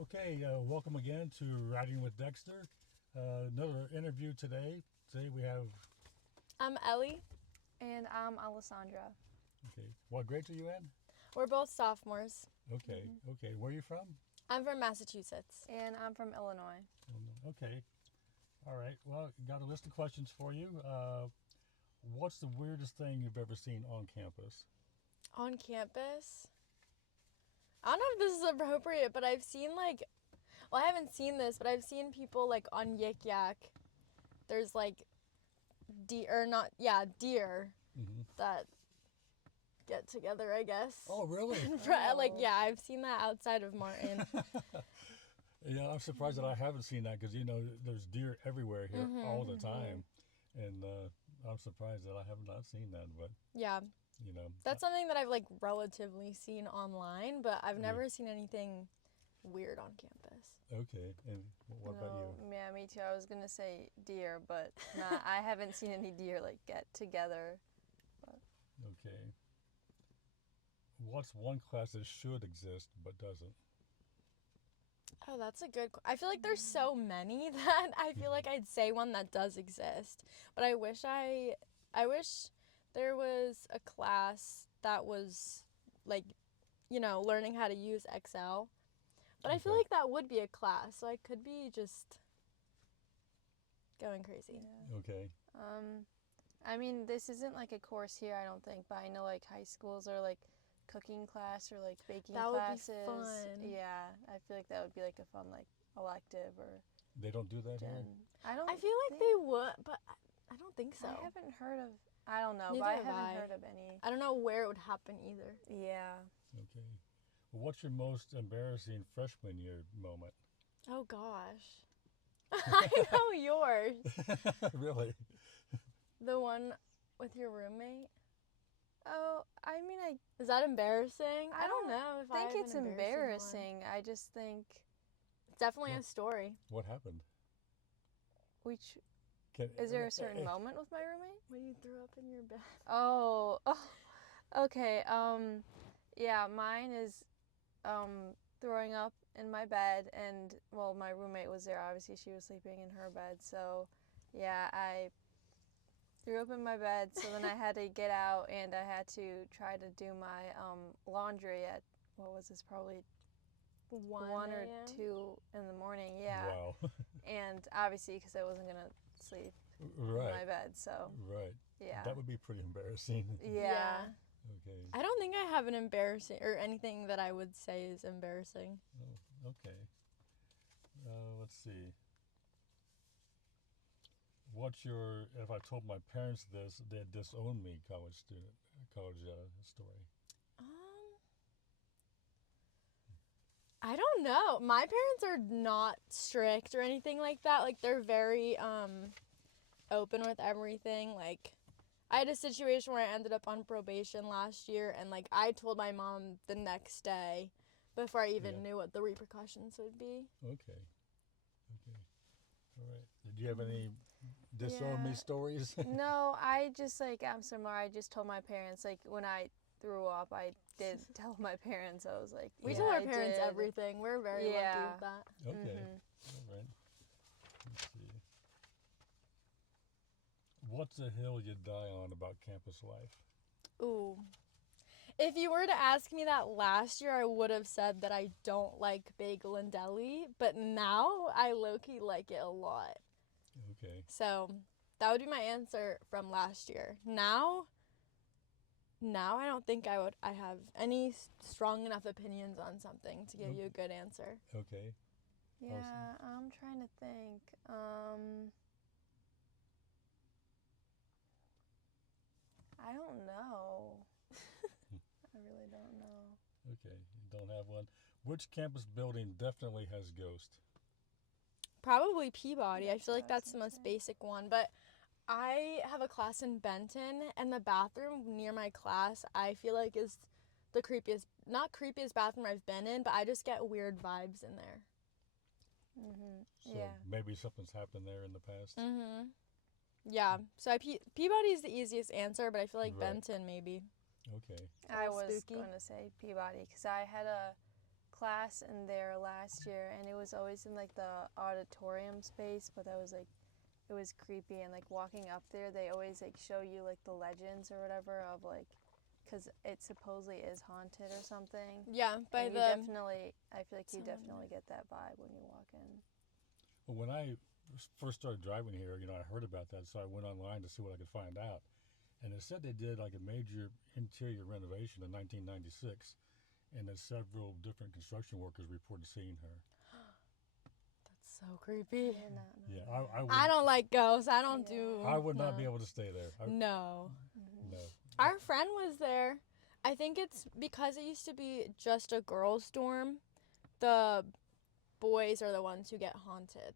Okay, welcome again to Riding with Dexter. Another interview today. Today we have, I'm Ellie. And I'm Alessandra. okay, what grade are you in? We're both sophomores. Okay, okay, where are you from? I'm from Massachusetts. And I'm from Illinois. Okay, all right. Well, got a list of questions for you. What's the weirdest thing you've ever seen on campus? On campus? I don't know if this is appropriate, but I've seen I haven't seen this, but I've seen people on Yik Yak. There's deer Mm-hmm. that get together, I guess. Oh, really? I've seen that outside of Martin. Yeah, I'm surprised that I haven't seen that because, there's deer everywhere here all the time. And I'm surprised that I have not seen that, but, Yeah. That's something that I've relatively seen online, but I've never seen anything weird on campus. Okay, and what about you? Yeah, me too. I was going to say deer, but I haven't seen any deer get together. But. Okay. What's one class that should exist but doesn't? Oh, that's a good. I feel like there's so many that I feel like I'd say one that does exist, but I wish there was a class that was learning how to use Excel. But I feel like that would be a class, so I could be just going crazy. Yeah. Okay. I mean, this isn't a course here, I don't think, but I know high schools are cooking class or baking classes. That would be fun. Yeah, I feel like that would be a fun elective or. They don't do that here? I feel like they would, but I don't think so. I haven't heard of. I don't know, Neither but I have haven't heard of any. I don't know where it would happen either. Yeah. Okay. Well, what's your most embarrassing freshman year moment? Oh gosh. I know yours. Really? The one with your roommate? Oh, I mean, Is that embarrassing? I don't know if I think have it's an embarrassing. one. I just think. It's definitely a story. What happened? Is there a certain moment with my roommate? When you threw up in your bed. Oh, okay. Yeah, mine is throwing up in my bed, and my roommate was there. Obviously, she was sleeping in her bed, so yeah, I threw up in my bed. So then I had to get out, and I had to try to do my laundry at probably 1 or 2 in the morning. Yeah. Wow. And obviously, because I wasn't gonna sleep in my bed, so. Right. Yeah. That would be pretty embarrassing. Yeah. Okay. I don't think I have an embarrassing or anything that I would say is embarrassing. Oh, okay. Let's see. If I told my parents this, they'd disown me, college story? I don't know. My parents are not strict or anything like that. They're very open with everything. I had a situation where I ended up on probation last year, and I told my mom the next day before I even knew what the repercussions would be. Okay. All right. Did you have any disown me stories? No, I just I'm similar. I just told my parents when I threw up. I did tell my parents. I was like, we tell our parents everything. We're very lucky with that. Okay. All right. Let's see. What's a hill you die on about campus life? Ooh. If you were to ask me that last year, I would have said that I don't like bagel and deli, but now I low-key like it a lot. Okay. So that would be my answer from last year. Now I don't think I have any strong enough opinions on something to give you a good answer. Okay. Yeah, awesome. I'm trying to think. I don't know. I really don't know. Okay, you don't have one. Which campus building definitely has ghosts? Probably Peabody. I feel like that's the most basic one, but I have a class in Benton, and the bathroom near my class, I feel like is the not creepiest bathroom I've been in, but I just get weird vibes in there. So maybe something's happened there in the past? Yeah, so Peabody's the easiest answer, but I feel like Benton maybe. Okay. I was going to say Peabody because I had a class in there last year, and it was always in like the auditorium space, but that was like, it was creepy. And like walking up there, they always like show you like the legends or whatever of like, because it supposedly is haunted or something. Yeah, by And the. I feel like you Sound. definitely get that vibe when you walk in. Well, when I first started driving here, I heard about that, so I went online to see what I could find out. And it said they did like a major interior renovation in 1996, and that several different construction workers reported seeing her. That's so creepy. I did not know Yeah, that. I don't like ghosts. I don't Yeah. do. I would not no. be able to stay there. No. Mhm. No. Our friend was there. I think it's because it used to be just a girls' dorm. The boys are the ones who get haunted.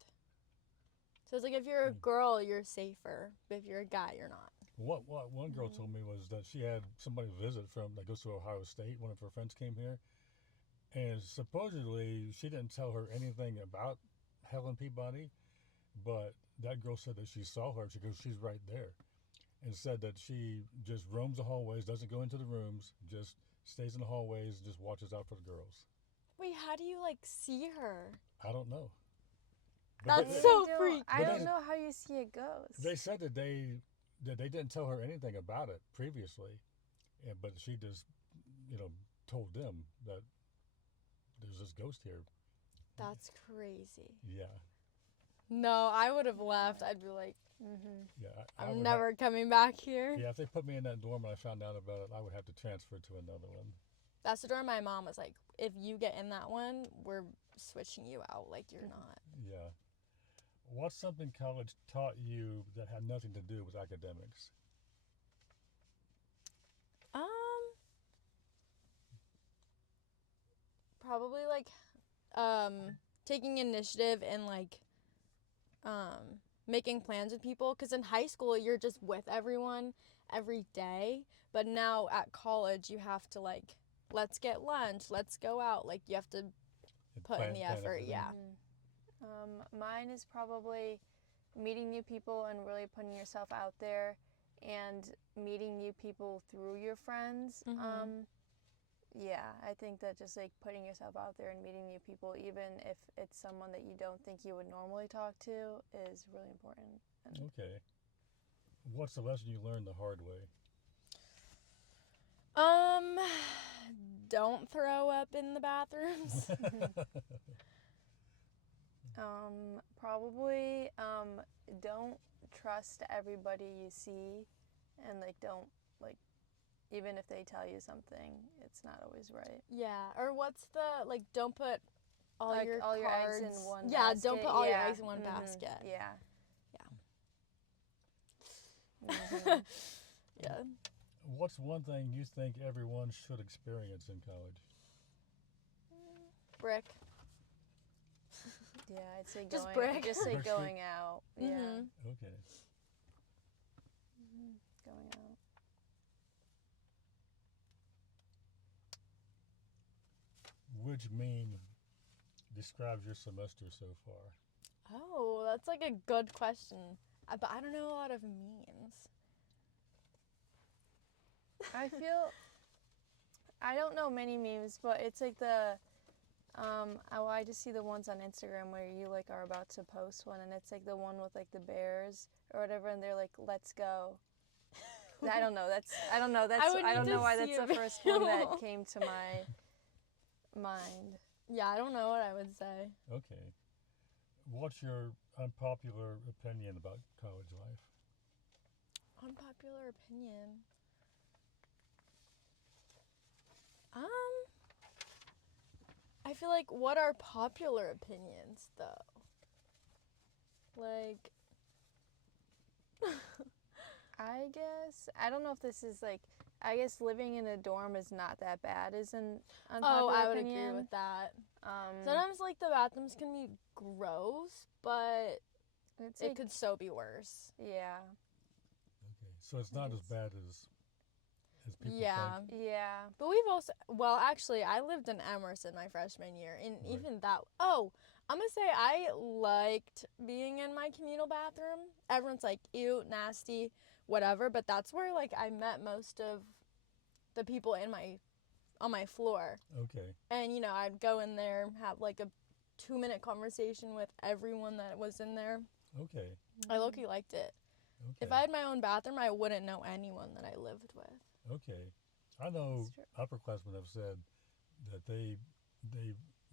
So it's like if you're a girl, you're safer. But if you're a guy, you're not. What one girl told me was that she had somebody visit that goes to Ohio State. One of her friends came here, and supposedly she didn't tell her anything about Helen Peabody, but that girl said that she saw her. She goes, she's right there, and said that she just roams the hallways, doesn't go into the rooms, just stays in the hallways, just watches out for the girls. Wait, how do you like see her? I don't know. That's they, so don't- freaky. I But don't they- know how you see a ghost. They said that they didn't tell her anything about it previously, but she just told them that there's this ghost here. That's crazy. Yeah, No, I would have left. I'd be like, Mhm. yeah. I I'm would never coming back here. yeah, if they put me in that dorm and I found out about it, I would have to transfer to another one. That's the dorm my mom was like, if you get in that one, we're switching you out. Like, you're not. Yeah. What's something college taught you that had nothing to do with academics? Probably like, taking initiative and like, making plans with people. Because in high school, you're just with everyone every day. But now at college, you have to like, let's get lunch, let's go out. Like, you have to put in the effort. everything. Yeah. Mine is probably meeting new people and really putting yourself out there and meeting new people through your friends. Mhm. Yeah, I think that just like putting yourself out there and meeting new people, even if it's someone that you don't think you would normally talk to, is really important. And Okay. What's the lesson you learned the hard way? Don't throw up in the bathrooms. Probably don't trust everybody you see, and like don't like, even if they tell you something, it's not always right. Yeah, or what's the like? Don't put all Like your all your eggs cards. in one Yeah, basket. don't put all your Yeah. eggs in one Mhm. basket. Yeah. Yeah. Mhm. Yeah. What's one thing you think everyone should experience in college? Brick. Yeah, I'd say Just going, brick. just like Brick Street. going out. Yeah, Mhm. Okay. going out. Which meme describes your semester so far? Oh, that's like a good question. But I don't know a lot of memes. I feel, I don't know many memes, but it's like I just see the ones on Instagram where you like are about to post one, and it's like the one with like the bears or whatever, and they're like, "Let's go." I don't know. I don't know. would I don't need know to why see that's a the first one that video. came to my mind. Yeah, I don't know what I would say. Okay. What's your unpopular opinion about college life? Unpopular opinion. I feel like what are popular opinions though? Like I guess I don't know if this is like. I guess living in a dorm is not that bad. Is an unpopular I would opinion. agree with that. Um, Sometimes like the bathrooms can be gross, but it's it like, could so be worse. yeah, Okay. So it's not as bad as people Yeah. think. yeah. But we've also, well, actually, I lived in Emerson my freshman year, and Right. even that, I'm gonna say I liked being in my communal bathroom. Everyone's like, ew, nasty, whatever, but that's where, like, I met most of the people in my on my floor. Okay. And, you know, I'd go in there, have like a 2-minute conversation with everyone that was in there. Okay. I low-key liked it. Okay. If I had my own bathroom, I wouldn't know anyone that I lived with. Okay. I know That's true. upperclassmen have said that they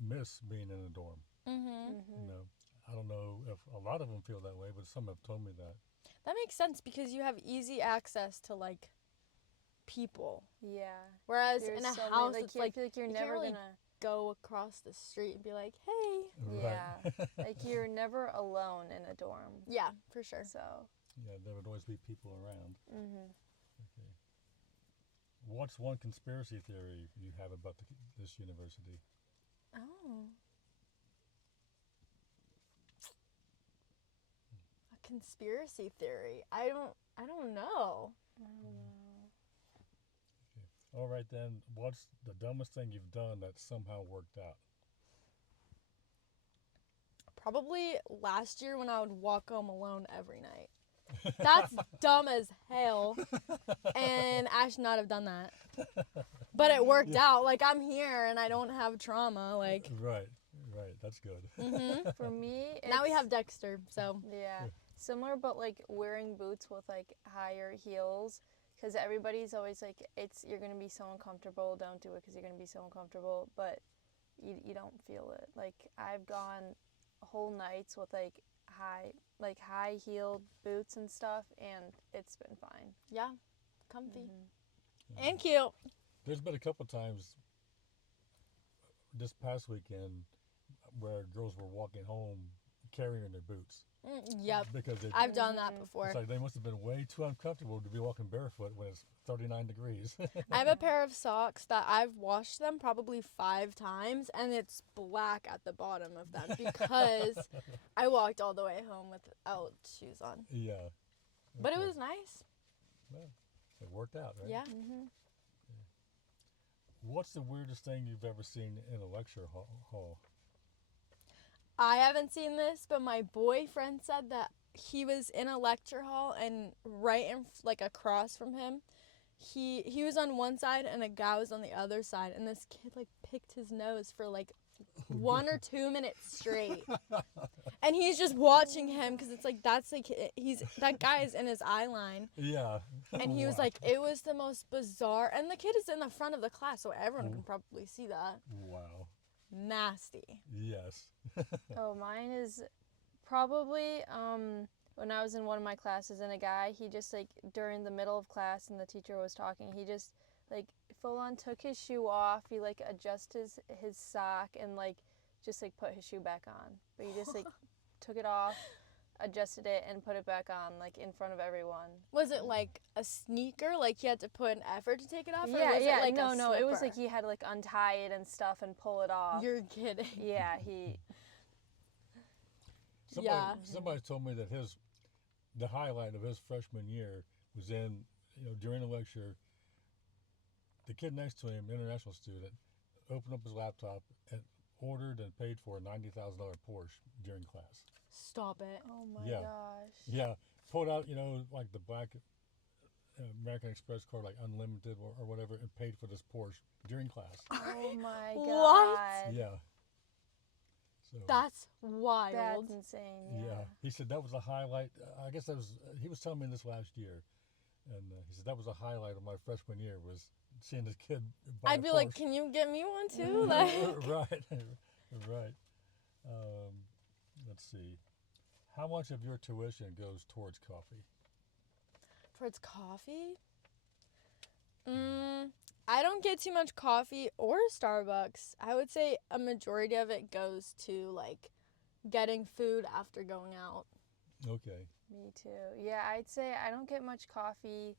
miss being in a dorm. Mm-hmm. You know, I don't know if a lot of them feel that way, but some have told me that. That makes sense because you have easy access to, like, people. Yeah. Whereas There's in a so many- house, like, it's I like, feel like you're you can't never really gonna. go across the street and be like, hey. Yeah. Right. Like you're never alone in a dorm. Yeah, for sure. So. Yeah, there would always be people around. Mhm. Okay. What's one conspiracy theory you have about this university? Oh. A conspiracy theory. I don't know. I don't know. All right then, what's the dumbest thing you've done that somehow worked out? Probably last year when I would walk home alone every night. That's dumb as hell. And I should not have done that. But it worked out. Like, I'm here and I don't have trauma. Like, Right. That's good. For me, now we it's- have Dexter, so. Yeah, similar, but like wearing boots with like higher heels, because everybody's always like, you're gonna be so uncomfortable. Don't do it because you're gonna be so uncomfortable. But you don't feel it. Like I've gone whole nights with like high heeled boots and stuff, and it's been fine. Yeah, comfy. Mhm. And cute. There's been a couple times this past weekend where girls were walking home carrying their boots Yep, because I've done that before. it's like they must have been way too uncomfortable to be walking barefoot when it's 39 degrees. I have a pair of socks that I've washed them probably 5 times, and it's black at the bottom of them because I walked all the way home without shoes on. Yeah. But it Okay. was nice. Well, it worked out, right? Yeah. Mhm. What's the weirdest thing you've ever seen in a lecture hall? I haven't seen this, but my boyfriend said that he was in a lecture hall and right in like across from him, he was on one side and a guy was on the other side, and this kid like picked his nose for like 1 or 2 minutes straight. And he's just watching him because it's like that guy is in his eye line. Yeah. And he was Wow. like, it was the most bizarre, and the kid is in the front of the class, so everyone can probably see that. Wow. Nasty. Yes. Oh, mine is probably when I was in one of my classes, and a guy, he just like during the middle of class and the teacher was talking, he just like full on took his shoe off. He like adjusted his sock and like just like put his shoe back on. But he just like took it off, adjusted it, and put it back on like in front of everyone. Was it like a sneaker? Like you had to put an effort to take it off? Or Yeah, was yeah, it like no, a no, it was slipper? like he had to like untie it and stuff and pull it off. You're kidding. Yeah, he. Somebody told me that the highlight of his freshman year was during the lecture, the kid next to him, international student, opened up his laptop and ordered and paid for a $90,000 Porsche during class. Stop it. Oh my Yeah. gosh. Yeah, pulled out, like the black American Express card, like unlimited or whatever, and paid for this Porsche during class. Oh my god. What? Yeah. So, That's wild. That's insane. yeah. He said that was a highlight. I guess he was telling me this last year. And he said that was a highlight of my freshman year was seeing this kid buy I'd a be like, Porsche. can you get me one too? Like, Right. Let's see. How much of your tuition goes towards coffee? towards coffee? I don't get too much coffee or Starbucks. I would say a majority of it goes to like getting food after going out. Okay. Me too. Yeah, I'd say I don't get much coffee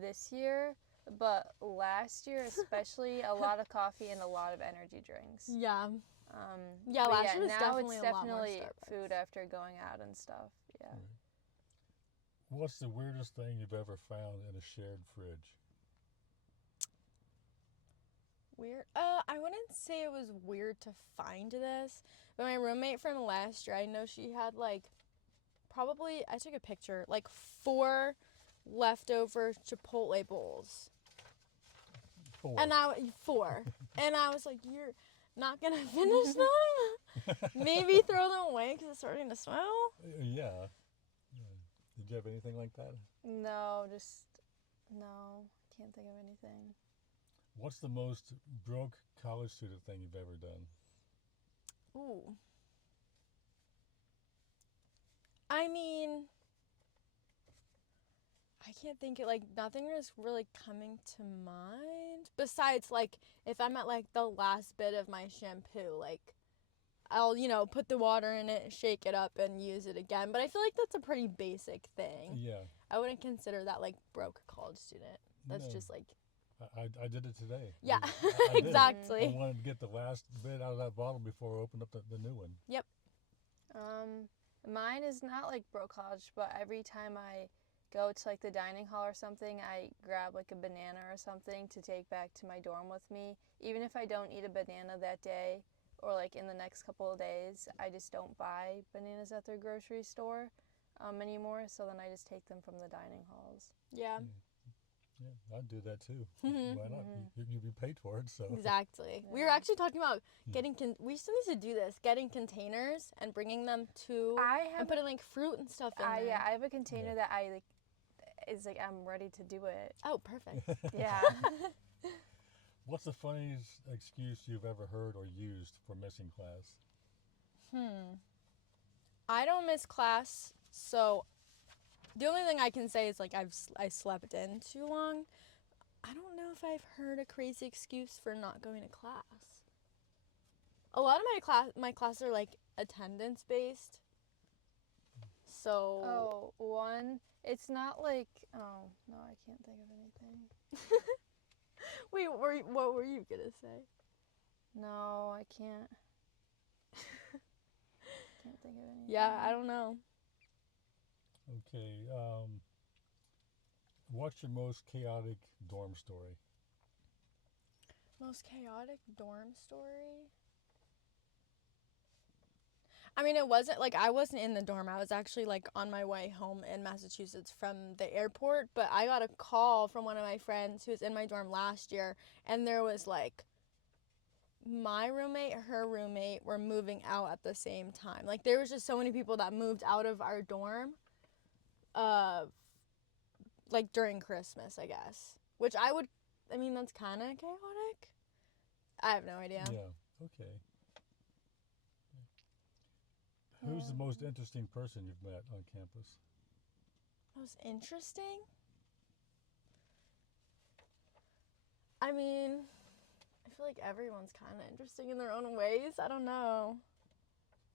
this year, but last year especially a lot of coffee and a lot of energy drinks. Yeah. Yeah, last year was now definitely it's a lot more definitely Starbucks. food after going out and stuff. Yeah. Right. What's the weirdest thing you've ever found in a shared fridge? Weird. I wouldn't say it was weird to find this, but my roommate from last year, I know she had like probably, I took a picture, like 4 leftover Chipotle bowls. 4. And 4. And I was like, you're not going to finish them? Maybe throw them away because it's starting to smell? Yeah. Did you have anything like that? No, can't think of anything. What's the most broke college student thing you've ever done? Ooh. I mean, I can't think it, like, nothing is really coming to mind. Besides, like, if I'm at, like, the last bit of my shampoo, like, I'll, put the water in it, shake it up, and use it again. But I feel like that's a pretty basic thing. Yeah. I wouldn't consider that, like, broke college student. That's No. just, like... I did it today. Yeah, I did. exactly. I wanted to get the last bit out of that bottle before I opened up the new one. Yep. Mine is not like broke college, but every time I go to like the dining hall or something, I grab like a banana or something to take back to my dorm with me. Even if I don't eat a banana that day or like in the next couple of days, I just don't buy bananas at their grocery store anymore. So then I just take them from the dining halls. Yeah. Yeah, I'd do that too. Why not? You'd be paid for it, so. Exactly. Yeah. We were actually talking about we still need to do this, getting containers and bringing them to, and putting like fruit and stuff in there. Yeah, I have a container that I like, is like, I'm ready to do it. Oh, perfect. Yeah. What's the funniest excuse you've ever heard or used for missing class? I don't miss class, so the only thing I can say is like I slept in too long. I don't know if I've heard a crazy excuse for not going to class. A lot of my classes are like attendance based. So it's not like, oh no, I can't think of anything. Wait, what were you gonna say? No, I can't. Can't think of anything. Yeah, I don't know. Okay. What's your most chaotic dorm story? Most chaotic dorm story? I mean, it wasn't like I wasn't in the dorm. I was actually like on my way home in Massachusetts from the airport, but I got a call from one of my friends who was in my dorm last year, and there was like my roommate, her roommate were moving out at the same time. Like there was just so many people that moved out of our dorm like during Christmas, I guess. Which I mean that's kind of chaotic. I have no idea. Yeah. Okay. Who's the most interesting person you've met on campus? Most interesting? I mean, I feel like everyone's kind of interesting in their own ways. I don't know.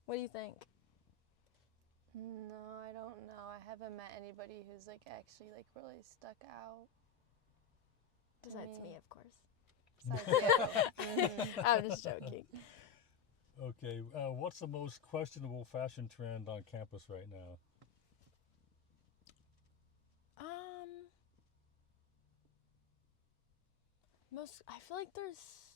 What do you think? No, I don't know. I haven't met anybody who's like actually like really stuck out. Besides me, of course. Besides you. I'm just joking. Okay. What's the most questionable fashion trend on campus right now? I feel like there's,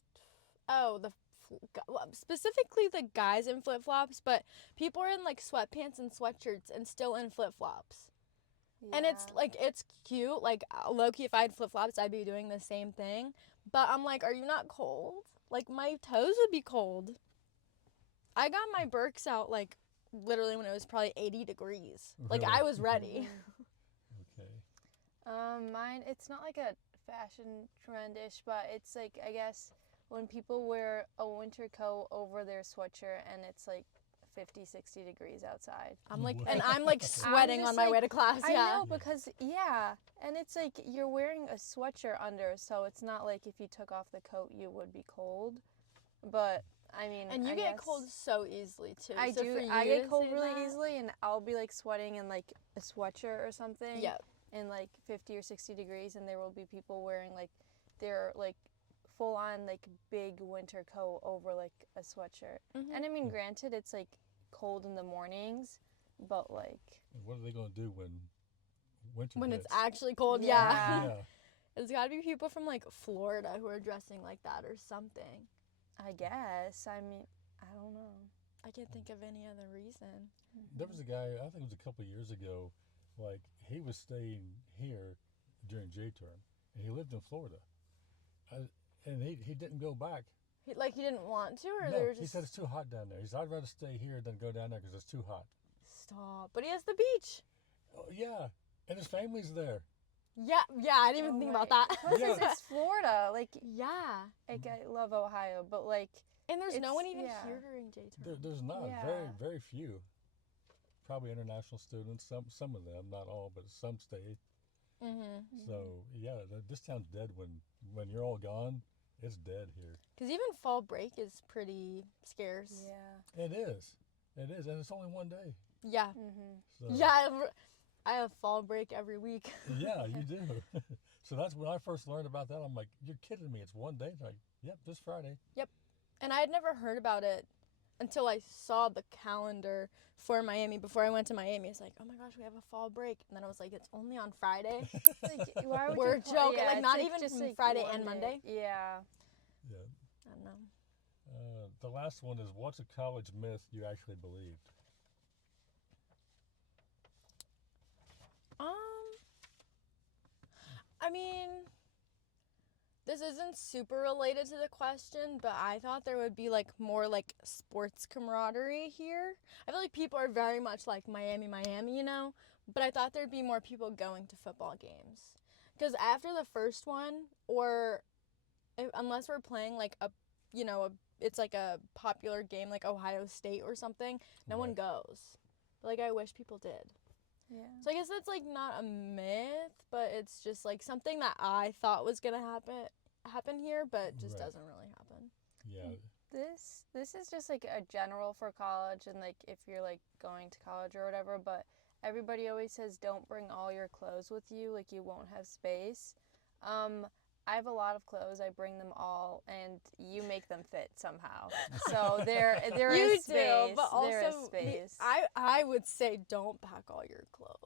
specifically the guys in flip-flops, but people are in like sweatpants and sweatshirts and still in flip-flops. Yeah. And it's like, it's cute. Like, low-key, if I had flip-flops, I'd be doing the same thing. But I'm like, are you not cold? Like, my toes would be cold. I got my Birks out, like, literally when it was probably 80 degrees. Like, Really? I was ready. Okay. Mine, it's not like a fashion trendish, but it's like, I guess, when people wear a winter coat over their sweatshirt and it's like 50, 60 degrees outside. I'm like sweating on my way to class. Yeah. I know, because, and it's like you're wearing a sweatshirt under, so it's not like if you took off the coat, you would be cold. But, I mean, and you get cold so easily, too. I do. I get cold really easily, and I'll be, like, sweating in, like, a sweatshirt or something. Yeah. In, like, 50 or 60 degrees, and there will be people wearing, like, their, like, full-on, like, big winter coat over, like, a sweatshirt. Mm-hmm. And, I mean, granted, it's, like, cold in the mornings, but, like... What are they going to do when winter When hits? it's actually cold, yeah. It's got to be people from, like, Florida who are dressing like that or something. I guess. I mean, I don't know. I can't think of any other reason. Mm-hmm. There was a guy, I think it was a couple of years ago, like, he was staying here during J-term, and he lived in Florida. and he didn't go back. He didn't want to, or No, they were just. he said it's too hot down there. He said, I'd rather stay here than go down there because it's too hot. Stop. But he has the beach. Oh, yeah, and his family's there. Yeah, I didn't even think about that. Plus, Yeah. it's Florida. Like, Yeah. like, I love Ohio, but like, And there's no It's- one even yeah. here during daytime. There's not Yeah. very few. Probably international students. Some of them, not all, but some stay. Mm-hmm. So yeah, this town's dead when you're all gone. It's dead here. Because even fall break is pretty scarce. yeah. It is, and it's only one day. Yeah. Mm-hmm. So, Yeah. I have fall break every week. Yeah, you do. So that's when I first learned about that. I'm like, you're kidding me? It's one day? Like, yep, this Friday. And I had never heard about it until I saw the calendar for Miami before I went to Miami. It's like, oh my gosh, we have a fall break. And then I was like, it's only on Friday. Like, why would We're you joking, Yeah, like, it's not even just from Friday one and day. Monday? Yeah. Yeah. I don't know. The last one is, what's a college myth you actually believed? I mean, this isn't super related to the question, but I thought there would be like more like sports camaraderie here. I feel like people are very much like Miami, you know, but I thought there'd be more people going to football games. Because after the first one, or unless we're playing like it's like a popular game like Ohio State or something, no one Right. goes. But like I wish people did. Yeah. So I guess that's like not a myth, but it's just like something that I thought was gonna happen here, but just Right. doesn't really happen. Yeah. This is just like a general for college and like if you're like going to college or whatever, but everybody always says don't bring all your clothes with you, like you won't have space. I have a lot of clothes. I bring them all, and you make them fit somehow. So there You is do, space. but also there is space. I would say don't pack all your clothes.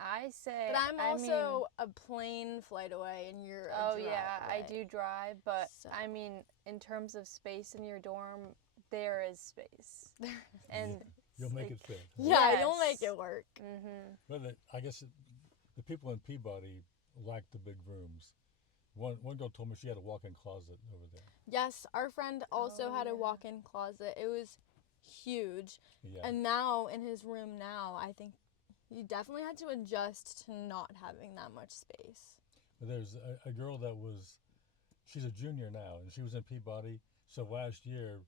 I say, But I'm I also a plane flight away, and you're a oh drive yeah, I away. do drive, but So- I mean, in terms of space in your dorm, there is space, and You'll make like, it fit. Yeah, you'll make Yes. it work. Mhm. But I guess the people in Peabody like the big rooms. One girl told me she had a walk-in closet over there. Yes, our friend also Oh, had a yeah. walk-in closet. It was huge. Yeah. And now in his room now, I think he definitely had to adjust to not having that much space. But there's a girl she's a junior now, and she was in Peabody. So last year,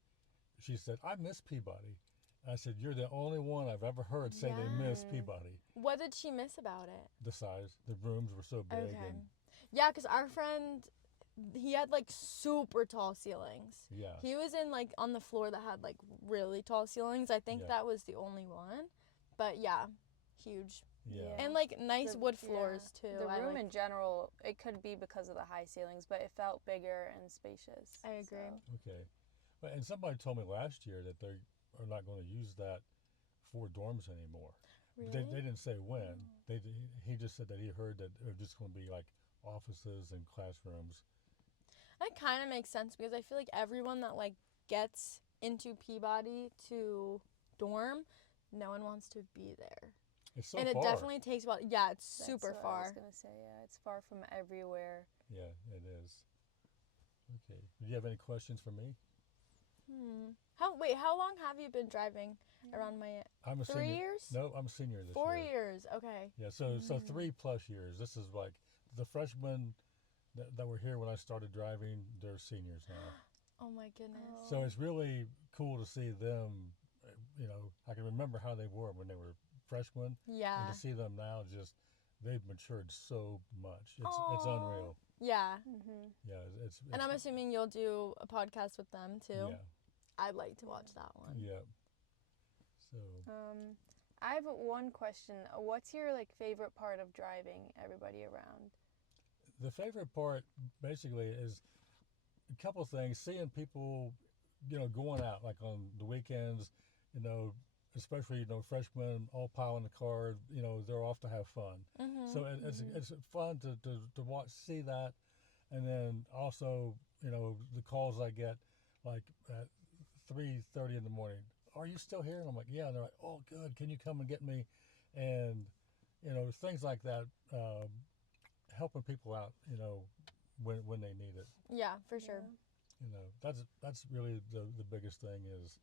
she said, I miss Peabody. And I said, you're the only one I've ever heard say they miss Yeah. Peabody. What did she miss about it? The size, the rooms were so big. Okay. And Yeah, because our friend, he had like super tall ceilings. yeah. He was in like on the floor that had like really tall ceilings. I think Yeah. that was the only one. But yeah, huge. Yeah. Yeah. And like nice The- wood yeah. floors too. The I room like- in general, it could be because of the high ceilings, but it felt bigger and spacious. I agree. so. Okay. But, and somebody told me last year that they are not going to use that for dorms anymore. Really? They didn't say when. He just said that he heard that they're just going to be like offices and classrooms. That kind of makes sense because I feel like everyone that like gets into Peabody to dorm, no one wants to be there. It's so and far. it definitely takes a while. Yeah, it's That's super what I far. was gonna say, yeah, it's far from everywhere. Yeah, it is. Okay. Do you have any questions for me? How long have you been driving around my I'm a 3 senior. years? No, I'm a senior this 4 year. years. Okay. Yeah, so 3+ years. This is like the freshmen that were here when I started driving, they're seniors now. Oh my goodness. So it's really cool to see them, I can remember how they were when they were freshmen. Yeah. And to see them now, they've matured so much. It's Aw. unreal. Yeah. Mm-hmm. Yeah, it's And I'm assuming you'll do a podcast with them too. Yeah, I'd like to watch that one. yeah. So I have one question. What's your like favorite part of driving everybody around? the favorite part basically is a couple things. Seeing people, going out like on the weekends, especially freshmen all pile in the car. They're off to have fun. Mm-hmm. So it's fun to watch, see that, and then also the calls I get like at 3:30 in the morning. Are you still here? And I'm like, yeah. And they're like, oh, good. Can you come and get me? And things like that, helping people out. when they need it. Yeah, for sure. You know, that's really the biggest thing is,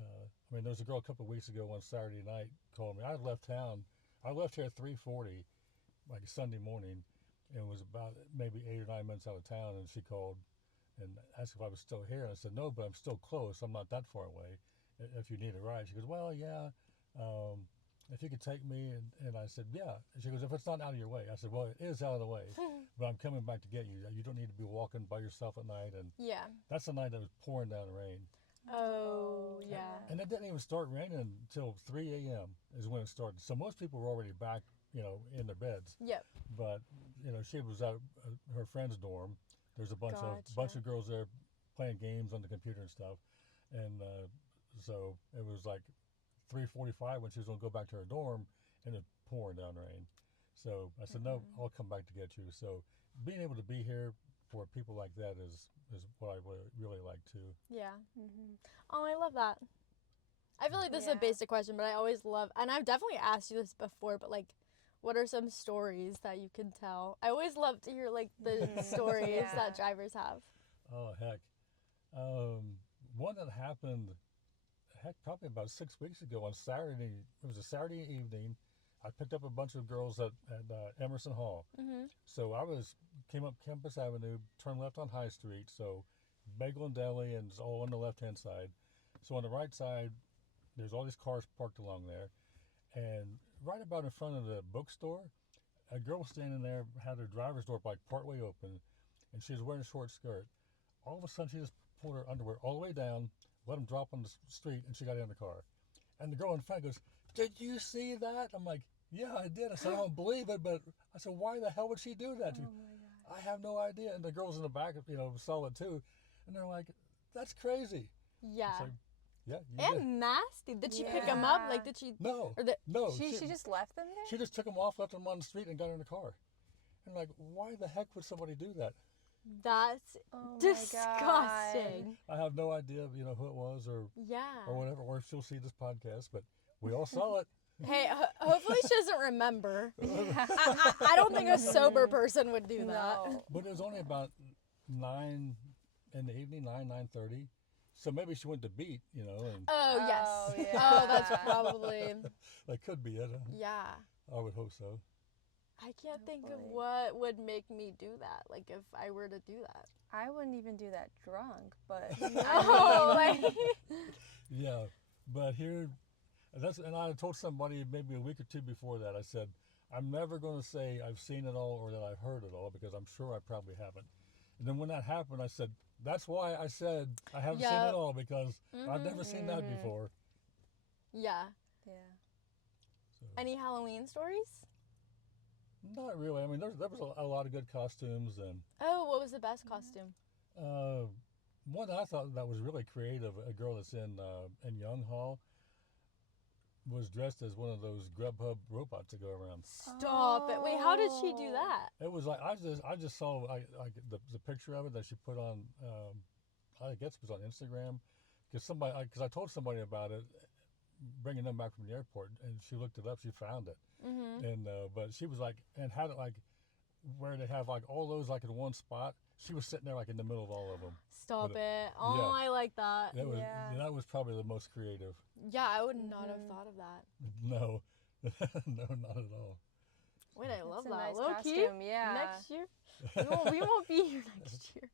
I mean, there was a girl a couple of weeks ago one Saturday night called me. I had left town. I left here at 3:40, like Sunday morning, and was about maybe 8 or 9 minutes out of town. And she called and asked if I was still here. And I said no, but I'm still close. I'm not that far away. If you need a ride, she goes, well, yeah. If you could take me, and I said, yeah. And she goes, if it's not out of your way. I said, well, it is out of the way, but I'm coming back to get you. You don't need to be walking by yourself at night. And Yeah. that's the night that was pouring down rain. Oh, yeah. And it didn't even start raining until 3 a.m. is when it started. So most people were already back, you know, in their beds. Yep. But, you know, she was at her friend's dorm. There's a bunch of girls there playing games on the computer and stuff. And so it was like 3:45 when she was going to go back to her dorm, and it's pouring down rain. So I said, no, I'll come back to get you. So being able to be here for people like that is what I really like too. Yeah. Oh, I love that. I feel like this is a basic question, but I always love, and I've definitely asked you this before, but like, what are some stories that you can tell? I always love to hear like the stories that drivers have. Oh, heck. One that happened, probably about 6 weeks ago on Saturday. It was a Saturday evening. I picked up a bunch of girls at Emerson Hall. So I came up Campus Avenue, turned left on High Street. So Bagel and Deli, and it's all on the left-hand side. So on the right side, there's all these cars parked along there. And right about in front of the bookstore, a girl was standing there, had her driver's door like partway open, and she was wearing a short skirt. All of a sudden, she just pulled her underwear all the way down, let them drop on the street, and she got in the car. And the girl in front goes, did you see that? I'm like, yeah, I did. I said, I don't believe it, but I said, why the hell would she do that? Oh my I have no idea. And the girls in the back, you know, saw it too. And they're like, that's crazy. Yeah. It's like, yeah. And nasty. Did she pick them up? Like, did she? No. Or no. She just left them there? She just took them off, left them on the street, and got in the car. And like, why the heck would somebody do that? That's disgusting. I have no idea, you know, who it was or whatever, or if she'll see this podcast, but we all saw it. Hey, hopefully she doesn't remember. I don't think a sober person would do that. No. But it was only about 9 in the evening, 9:30. So maybe she went to beat, you know. And Oh, yes. Oh, yeah. Oh, that's probably. that could be it. Yeah. I would hope so. I can't think of what would make me do that. Like, if I were to do that. I wouldn't even do that drunk, but No, like. Yeah, but here, and I told somebody maybe a week or two before that, I said, I'm never going to say I've seen it all or that I've heard it all, because I'm sure I probably haven't. And then when that happened, I said, that's why I said I haven't seen it all, because I've never seen that before. Yeah. Yeah. So. Any Halloween stories? Not really. I mean, there was a lot of good costumes. And Oh, what was the best costume? one that I thought that was really creative, a girl that's in Young Hall, was dressed as one of those Grubhub robots that go around. Stop it. Wait, how did she do that? It was like, I just saw like the picture of it that she put on, I guess it was on Instagram, because I told somebody about it, bringing them back from the airport, and she looked it up, she found it. And but she was like, and had it like where they have like all those like in one spot. She was sitting there like in the middle of all of them. Stop it. Oh, I like that. That was probably the most creative. Yeah, I would not have thought of that. No, no, not at all. Wait, I love That's a that. nice Low costume, key, yeah. next year. We won't be here next year.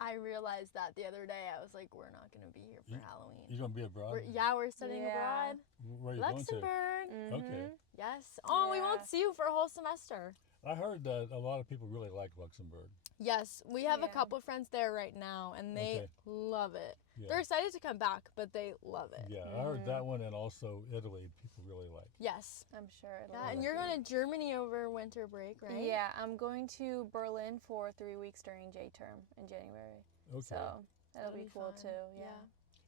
I realized that the other day. I was like, we're not going to be here for Halloween. You're going to be abroad? We're studying abroad. Where are you Luxembourg. going to? Okay. Yes. Oh, we won't see you for a whole semester. I heard that a lot of people really like Luxembourg. Yes, we have a couple of friends there right now, and they love it. Yeah. They're excited to come back, but they love it. Yeah, I heard that one, and also Italy, people really like. Yes. I'm sure it'll Yeah, and you're going to Germany over winter break, right? Yeah, I'm going to Berlin for 3 weeks during J-term in January. Okay. So that'll be cool fun. too, yeah.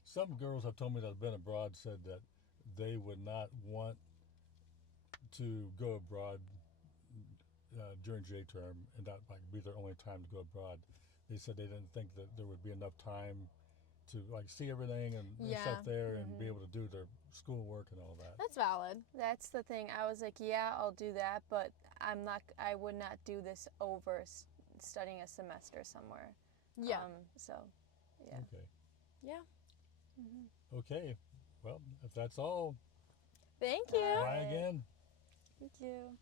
Some girls have told me that have been abroad said that they would not want to go abroad during J-term and that like be their only time to go abroad. They said they didn't think that there would be enough time to like see everything and stuff there and be able to do their schoolwork and all that. That's valid. That's the thing. I was like, yeah, I'll do that, but I would not do this over studying a semester somewhere. Yeah. So, yeah. Okay. Yeah. Mm-hmm. Okay. Well, if that's all, Thank you. Bye. bye again. Thank you.